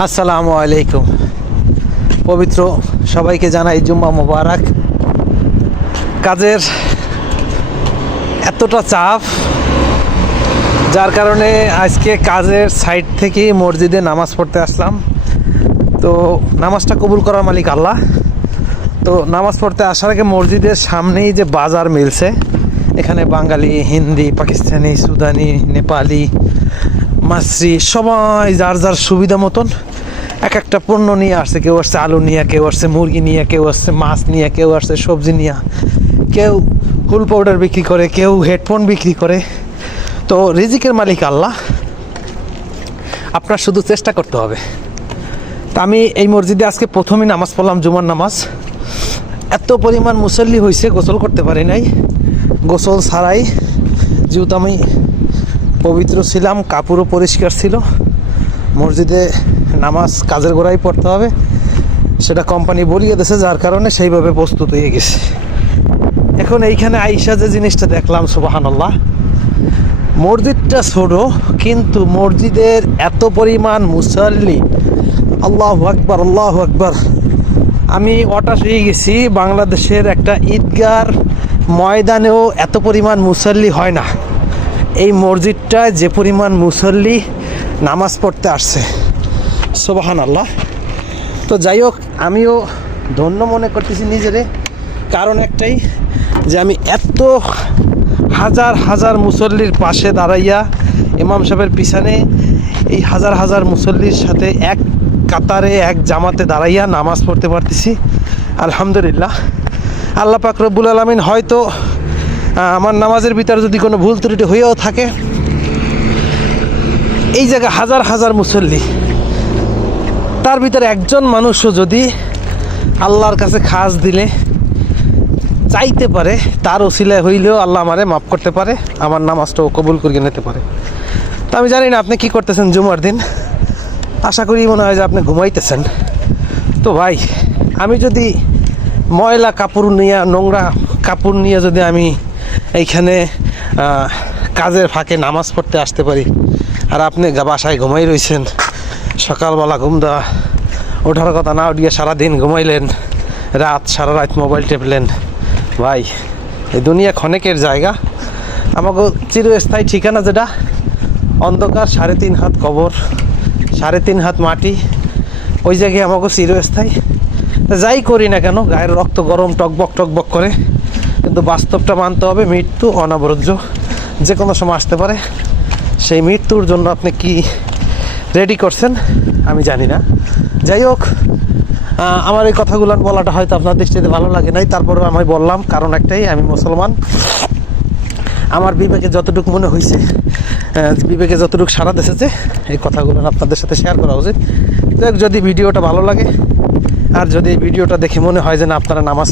আসসালামু আলাইকুম। পবিত্র সবাইকে জানাই জুম্মা মোবারক। কাজের এতটা চাপ, যার কারণে আজকে কাজের সাইড থেকেই মসজিদে নামাজ পড়তে আসলাম। তো নামাজটা কবুল করার মালিক আল্লাহ। তো নামাজ পড়তে আসার আগে মসজিদের সামনেই যে বাজার মিলছে, এখানে বাঙালি, হিন্দি, পাকিস্তানি, সুদানি, নেপালি মাসরি সবাই যার যার সুবিধা মতন এক একটা পণ্য নিয়ে আসছে। কেউ আসছে আলু নিয়ে, কেউ আসছে মুরগি নিয়ে, কেউ আসছে মাছ নিয়ে, কেউ আসছে সবজি নিয়ে। কেউ হুল পাউডার বিক্রি করে, কেউ হেডফোন বিক্রি করে। তো রিজিকের মালিক আল্লাহ। আপনার শুধু চেষ্টা করতে হবে। তা আমি এই মসজিদে আজকে প্রথমেই নামাজ পড়লাম, জুমার নামাজ। এত পরিমাণ মুসল্লি হয়েছে গোসল করতে পারি নাই। গোসল ছাড়াই যেহেতু আমি পবিত্র ছিলাম, কাপড়ও পরিষ্কার ছিল। মসজিদে নামাজ কাজের গোড়ায় পড়তে হবে, সেটা কোম্পানি বলিয়ে দিয়েছে, যার কারণে সেইভাবে প্রস্তুত হয়ে গেছে। এখন এইখানে আইসা যে জিনিসটা দেখলাম সুবাহান আল্লাহ মসজিদটা ছোট, কিন্তু মসজিদের এত পরিমাণ মুসল্লি, আল্লাহ আকবার আল্লাহ আকবার। আমি হঠাৎ হয়ে গেছি, বাংলাদেশের একটা ঈদগার ময়দানেও এত পরিমাণ মুসল্লি হয় না। এই মসজিদটায় যে পরিমাণ মুসল্লি নামাজ পড়তে আসছে। সোবাহান আল্লাহ তো যাই হোক, আমিও ধন্য মনে করতেছি নিজেরে। কারণ একটাই যে আমি এত হাজার হাজার মুসল্লির পাশে দাঁড়াইয়া ইমাম সাহেবের পিছনে এই হাজার হাজার মুসল্লির সাথে এক কাতারে, এক জামাতে দাঁড়াইয়া নামাজ পড়তে পারতেছি। আলহামদুলিল্লাহ। আল্লাহ পাক রব্বুল আলমিন হয়তো আমার নামাজের ভিতরে যদি কোনো ভুল ত্রুটি হয়েও থাকে, এই জায়গায় হাজার হাজার মুসল্লি, তার ভিতরে একজন মানুষও যদি আল্লাহর কাছে খাস দিলে, চাইতে পারে, তার ওসিলায় হইলেও আল্লাহ আমারে মাফ করতে পারে, আমার নামাজটাও কবুল করিয়ে নিতে পারে। তো আমি জানি না আপনি কি করতেছেন জুমার দিন। আশা করি মনে হয় যে আপনি ঘুমাইতেছেন। তো ভাই, আমি যদি ময়লা কাপড় নিয়ে, নোংরা কাপড় নিয়ে যদি আমি এইখানে কাজের ফাঁকে নামাজ পড়তে আসতে পারি। আর আপনি বাসায় ঘুমাই রইছেন। সকালবেলা ঘুম দেওয়া। ওঠার কথা না উঠিয়ে সারাদিন ঘুমাইলেন। রাত, সারা রাত মোবাইল টেপলেন। ভাই, এই দুনিয়া ক্ষণেকের জায়গা। আমাকে চিরস্থায়ী ঠিকানা যেটা? অন্ধকার, সাড়ে তিন হাত কবর, সাড়ে তিন হাত মাটি। ওই জায়গায় আমাকে চিরস্থায়ী। যাই করি না কেন, গায়ের রক্ত গরম, টকবক টকবক করে। কিন্তু বাস্তবটা মানতে হবে মৃত্যু অনাবরোধ্য যে কোনো সময় আসতে পারে। সেই মৃত্যুর জন্য আপনি কি রেডি করছেন? আমি জানি না। যাই হোক আমার এই কথাগুলো বলাটা হয়তো আপনার দৃষ্টিতে ভালো লাগে নাই। তারপরেও আমি বললাম, কারণ একটাই, আমি মুসলমান। আমার বিবেকে যতটুকু মনে হয়েছে বিবেকে যতটুকু সারা দেশেছে এই কথাগুলো আপনাদের সাথে শেয়ার করা উচিত। যদি ভিডিওটা ভালো লাগে, আর যদি ভিডিওটা দেখে মনে হয় যে না, আপনারা নামাজ